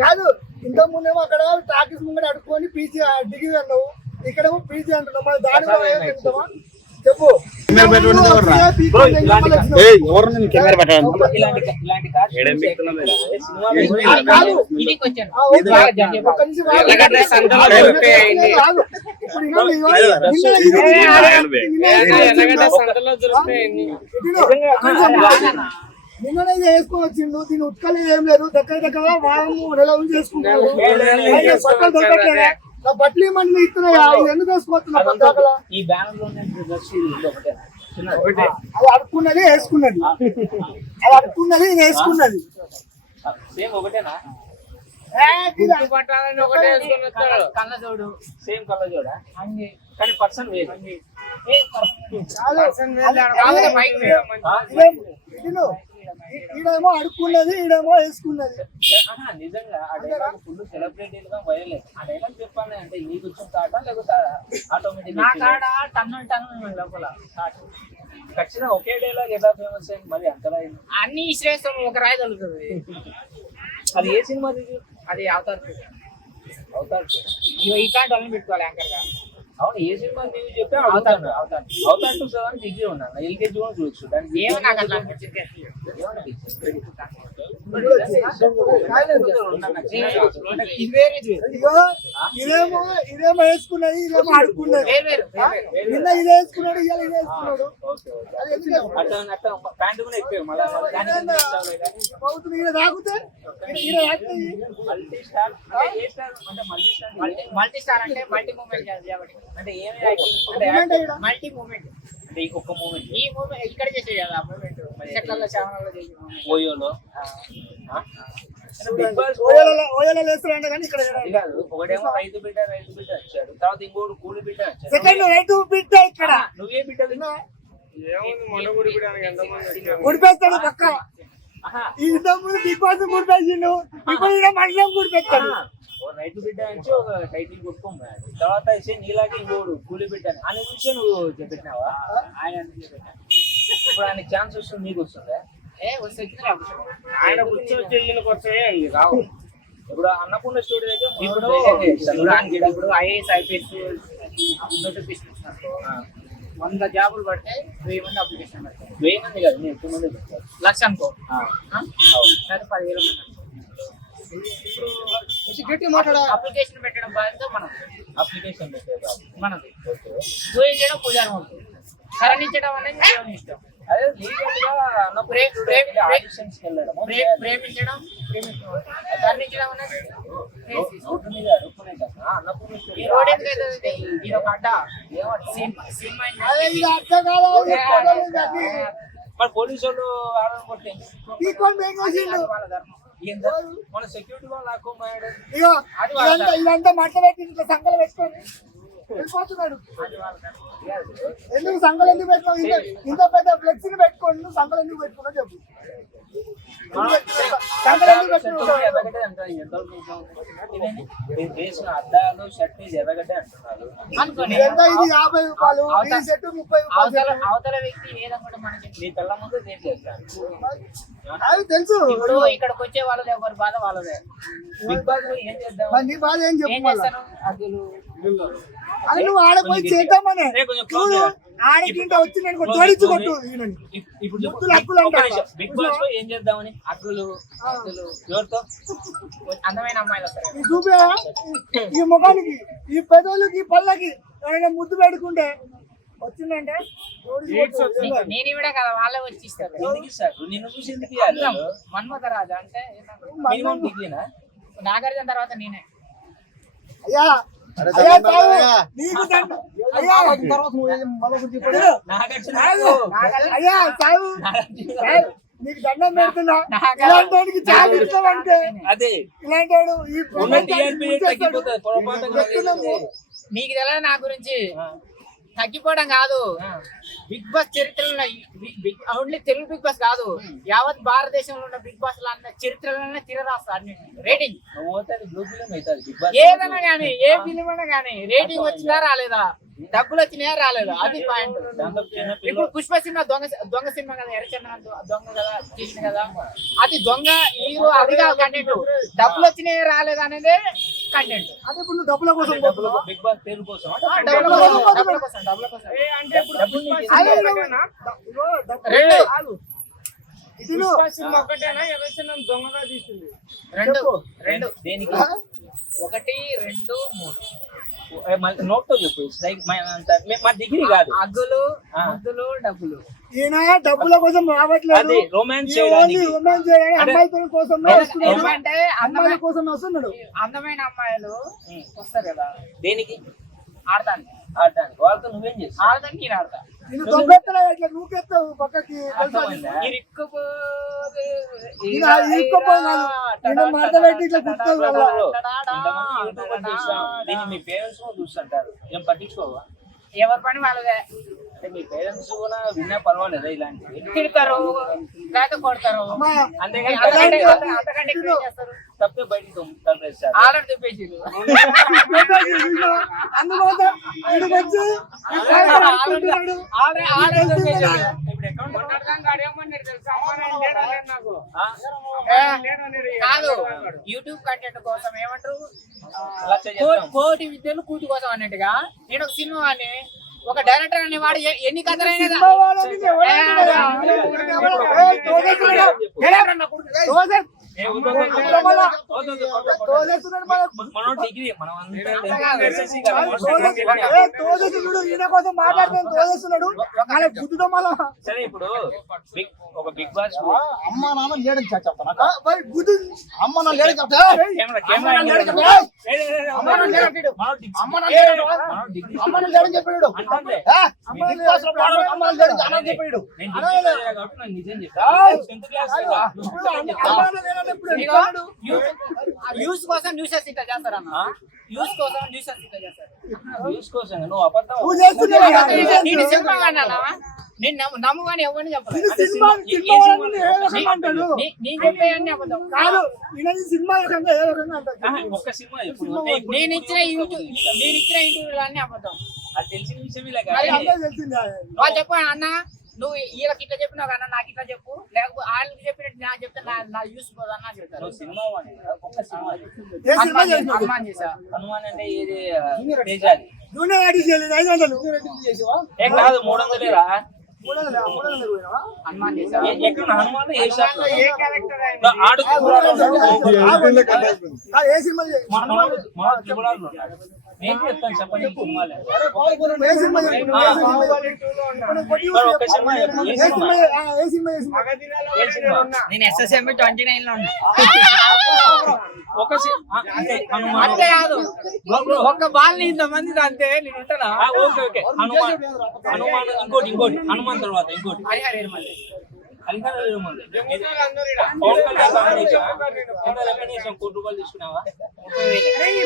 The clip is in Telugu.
కాదు ఇంతకు ముందేమో అక్కడ టాకీస్ ముంగడ అడుక్కొని పీజీ డిగ్రీ అన్నావు, ఇక్కడేమో పీజీ అంటున్నావు. మరి దాని కూడా చెప్తావా చెప్పు. నిన్ననే వేసుకొని వచ్చిండు, దీన్ని ఉత్కలే ఏం లేదు. దగ్గర వారము నెల చేసుకుంటాడు. నా బట్టలు ఏమన్నా ఇస్తున్నాయా? ఎందుకు వేసుకోవచ్చున్నా? అది అడుక్కున్నది వేసుకున్నది, అది అడుక్కున్నది వేసుకున్నది. కళ్ళజోడు సేమ్ కళ్ళజోడా కానీ పర్సన్ వేరు. ఈడేమో అడుక్కున్నది, ఈడేమో వేసుకున్నది. నిజంగా ఫుల్ సెలబ్రిటీలుగా వైరల్. ఆ డైలాగ్ చెప్పాలి అంటే నీకు వచ్చిన తాట లేకపోతే ఆటోమేటిక్ లోపల ఖచ్చితంగా ఒకే డైలాగ్ ఎలా ఫేమస్ అయింది మరి అంతలా అన్ని శ్రేష్టం ఒక రాయి తగులుతుంది. అది ఏ సినిమా? అది అవతార్ ఈ కాంట్ అన్ని పెట్టుకోవాలి యాంకర్ గా. అవును, ఏ సినిమా నేను చెప్పి అవతార్ 2 7 డిగ్రీ ఉన్నాను, ఎల్కేజీ కూడా చూడొచ్చు. దానికి ఏమో నాకు అట్లా అనిపించింది. ఇదేమో వేసుకున్నది, ఇదేమో అడుక్కున్నది. నిన్న ఇది వేసుకున్నాడు, ఇవాళ ఇది వేసుకున్నాడు. ప్యాంట్ కూడా ఎక్కువ మల్టీ స్టార్ అంటే మల్టీ మూమెంట్ అంటే ఏమి మల్టీ మూమెంట్ అంటే ఇంకొక మూమెంట్. ఈ మూమెంట్ ఇక్కడ చేసే కదా మూమెంట్ చెట్లలో చావనాల్లో చేసే ఓయోలో ఒకటేమో రైతు బిడ్డ వచ్చాడు, తర్వాత ఇంకోటి కూలి బిడ్డ వచ్చాడు. రైతు బిడ్డ ఇక్కడ నువ్వే బిడ్డ గుడిపేస్తాడు పక్క. ఇంతకుముందు బిగ్ బాస్ గుడిపేసిండు, ఇప్పుడు మండలం గుడిపెట్టాడు. రైతు బిడ్డ నుంచి ఒక టైటిల్ కొట్టుకోమన్నాడు, తర్వాత అయితే నీలాగే ఇంకోడు కూలి బిడ్డ అని నుంచి నువ్వు చెప్పినావా? ఆయన ఇప్పుడు ఆయనకి ఛాన్స్ వస్తుంది, నీకు వస్తుందా? ఆయన వచ్చే రావు. ఇప్పుడు అన్నపూర్ణ స్టూడియో దగ్గర ఇప్పుడు ఐఏఎస్ ఐపీఎస్ నోటిఫికేషన్ ఇచ్చినట్టు 100 జాబులు పడితే 1000 మంది అప్లికేషన్ పెడతారు. 1000 మంది కాదు, నేను ఎక్కువ మంది పెడతాను. 1,00,000 అనుకో, సరే 10,000 మంది. ఇప్పుడు అప్లికేషన్ పెట్టడం బాధ్యత మనది. అప్లికేషన్ పెట్టే మనది. పూజించడం పూజారి ఉంటుంది, కరణించడం అనేది దేవుని ఇష్టం. అదే లీగల్ గా ప్రేమించడం కరణించడం అనేది ఇది ఒక అడ్డ. మరి పోలీసు మన సెక్యూరిటీ వాళ్ళు ఇదంతా మట్ట పెట్టి ఇట్లా సంకలు పెట్టుకొని వెళ్ళిపోతున్నాడు. ఎందుకు సంకలు ఎందుకు పెట్టుకో? ఇంత పెద్ద ఫ్లెక్సీని పెట్టుకోండి, నువ్వు సంకలు ఎందుకు పెట్టుకున్నావు చెప్పు. అద్దాలు షర్ట్ ఎర్రగడ్డ అంటున్నారు. ఇది 50 రూపాయలు, ఈ సెట్ 30 రూపాయలు. అవతల వ్యక్తి ఏదనుకుంటే మనకి నీ తెల్ల ముందు రేట్ చేస్తాను. అది తెలుసు. ఇప్పుడు ఇక్కడికి వచ్చే వాళ్ళది ఎవరి బాధ వాళ్ళదే. బిగ్ బాస్ ఏం చేద్దాం? నీ బాధ ఏం చెప్పాను? అసలు అది నువ్వు ఆడపోయి చేద్దామనే ఆడకింట వచ్చి నేను జోడించి కొట్టు. ఇప్పుడు బిగ్ బాస్ లో ఏం చేద్దామని అగ్గులు ఎవరితో అందమైన అమ్మాయిలు వస్తారు. చూపే ఈ ముఖానికి, ఈ పెదవులకి, ఈ పళ్ళకి ఎవరైనా ముద్దు పెట్టుకుంటే వచ్చిందంటే నేను ఇవిడ కదా వాళ్ళే వచ్చి ఇస్తారు. నిన్ను చూసి ఎందుకు మన్మథ రాజా అంటే నాగార్జున తర్వాత నేనే. అయ్యా అయ్యా సాగు నీకు దండం పెడుతున్నా. ఇలాంటి చాలంటే ఇలాంటి నీకు తెలియదు నా గురించి. తగ్గిపోవడం కాదు, బిగ్ బాస్ చరిత్రలో ఓన్లీ తెలుగు బిగ్ బాస్ కాదు, యావత్ భారతదేశంలో ఉన్న బిగ్ బాస్ చరిత్రలోనే తిరరాస్తా రేటింగ్. ఏదైనా కానీ, ఏ ఫిలిం అయినా కానీ రేటింగ్ వచ్చిందా రాలేదా? డబ్బులు వచ్చినాయా రాలేదు అది పాయింట్. దాంతో చిన్న ఇప్పుడు పిల్లలు పుష్ప సినిమా దొంగ సినిమా కదా, ఎర్రచందన దొంగ కదా చేసిన కదా, అది దొంగ హీరో అది కాదు కంటెంట్. డబ్బులు వచ్చినాయా రాలేదు అనేది కంటెంట్. అదే ఇప్పుడు నువ్వు డబ్బుల కోసం డబ్బులు బిగ్ బాస్ పేరు కోసం డబ్బుల కోసం అంటే ఇప్పుడు డబ్బులు పుష్ప నీకు సినిమా అదే ఒకటేనా? రెండు ఇది పుష్ప సినిమా ఒకటేనా ఎర్రచందనం దొంగగా తీసింది? రెండు దేనికి 1 2 3 నోట్ తో చెప్పు లైక్ మా డిగ్రీ కాదు అగ్గులు ముద్దులు డబ్బులు. ఈయన డబ్బుల కోసం రావట్లేదు, అది రొమాన్స్ ఈ ఓన్లీ రొమాన్స్ చేయడానికి అమ్మాయిల కోసం వస్తున్నాడు, ఏమంటే అమ్మాయిల కోసం వస్తున్నాడు. అందమైన అమ్మాయిలు వస్తారు కదా దేనికి ఆడదానికి. ఆడడానికి వాళ్ళతో నువ్వేం చేస్తావు ఆడదానికి నేను ఆడతా. నేను దొంగెత్తలా ఇట్లా నూకెత్తావు పక్కకి. అర్థమైందా? ఈయన ఇరుక్కుపోయి కాదు, ఈయన మడత పెట్టి ఇట్లా కుడతావు కదా. ఇంతమంది యూట్యూబర్ చూస్తాం దీన్ని మీ పేరెంట్స్ కూడా చూస్తుంటారు ఏం పట్టించుకోవా ఎవరి పని వాళ్ళదే. అంటే మీ పేరెంట్స్ కూడా విన్నా పర్వాలేదా ఇలాంటివి తిడతారు లేకపోతే కొడతారు. అమ్మా, అంతకంటే ఎక్కువ ఏం చేస్తారు? తప్పే బయటికి తప్పేస్తారు ఆర్డర్ తెప్పేసి అందుకోసం ఈడికి వచ్చి ఈ కాయలు పట్టుకుంటున్నాడు. ఇప్పుడు అకౌంట్ మొన్నటిదాకా అడగమన్నారు తెలుసా? అమ్మ నేను లేడలేదు నాకు. లేడలేదు. కాదు యూట్యూబ్ కంటెంట్ కోసం ఏమంటారు లక్ష చెప్తాం. కోటి విద్యలు కూటి కోసం అన్నట్టుగా నేను ఒక సినిమా అని ఒక డైరెక్టర్ అనేవాడు ఎన్ని కథలైనా సినిమా వాడని ఎవరైనా ఏయ్, తోసేస్తున్నాడు. తోసే- ఏ వద్దు, వద్దు, వద్దు, వద్దు, వద్దు, వద్దు. తోసేస్తున్నాడు మన- మనం డిగ్రీ మనం అంతా SSC కదా. ఏయ్, తోసేస్తున్నాడు. ఈయన కోసం మాట్లాడుతాను, తోసేస్తున్నాడు. వాళ్ళ బుద్ధితో మళ్ళా సరే ఇప్పుడు ఒక బిగ్ బాస్ అమ్మ నాన్న లేడని చెప్తాను ఆ, మరి బుద్ధి అమ్మ నాన్న లేడని చెప్తా కెమెరా అమ్మ నాన్న లేడని అమ్మని లేడని చెప్పాడు అంటే బిగ్ బాస్ లో పాడు అమ్మ నాన్న లేడని అన్న చెప్పాడు నేను డిగ్రీ చదివా కాబట్టి నాకు నిజం చెప్తాను. 10th క్లాస్ లో యూస్ కోసం న్యూసెస్ ఇట్లా చేస్తారన్న. యూస్ కోసం న్యూసెస్ ఇట్లా చేస్తారు. వ్యూస్ కోసం నువ్వు అబద్ధం నువ్వు చేస్తున్నావు కదా, నువ్వు నేను చేస్తున్నావు. సినిమా అన్నానా? నేను నమ్ముగాని ఎవరిని చెప్పలేదు. ఇది సినిమా సినిమా వాళ్ళని ఏ రకంగా అంటాడు? నేను చెప్పే అన్ని అబద్ధం కాదు, ఈయనది సినిమా రకంగా ఏ రకంగా అంటాడు? ఒక్క సినిమా ఇప్పుడు నేను ఇచ్చిన ఇంటర్వ్యూలు అన్ని అబద్ధం. అది తెలిసిన విషయమే అది లేక అందరూ తెలిసిందే. వాళ్ళు చెప్పాను అన్న నువ్వు వీళ్ళకి ఇట్లా చెప్పినావు కన్నా నాకు ఇట్లా చెప్పు, లేకపోతే వాళ్ళకి చెప్పినట్టు నాకు చెప్తే నా యూస్ పోదన్నా చెప్తారు. నువ్వు సినిమా వాడిని ఒక్క సినిమా ఏ సినిమా చేసినావు? అనుమానం చేశా. హనుమాన్ అంటే ఇది తేజాది జూనియర్ ఆర్టిస్ట్ చేయలేదు, 500. ఏ కాదు 300 రా 300 పోయినావా? అనుమానం చేశా. ఎక్కడ హనుమాన్ ఏ షాప్ లో? ఏ క్యారెక్టర్ అయినా ఆడు కాదు, ఏ సినిమా చేయ- నేను చెప్తాను చెప్పండి సినిమాలే ఏ సినిమా చేయ- ఏ సినిమా చేయ- ఇప్పుడు కొద్ది మరి ఒక్క సినిమా చెప్పు. ఏ ఏ సినిమా? సినిమా చేయ- ఏ సినిమా చేసినావు? మగధిరాలో ఏ సినిమా? ఉన్నా. నేను SSM 29 లో ఉన్నా. ఒక అంటే హనుమాన్ అంతే కాదు ఒక్క బాల్ ఇంతమంది అంతే నేను ఉంటానా. ఓకే ఓకే హనుమాన్ ఇంకోటి హనుమాన్ తర్వాత ఇంకోటి హరిహర మళ్ళీ హరిహర వీరమల్లు. జమ్ముతారు అందరూ ఈడ. పవన్ కళ్యాణ్ కాంబినేషన్ ఎంత రెకగ్నేషన్ ₹1 తీసుకున్నావా? 30,000.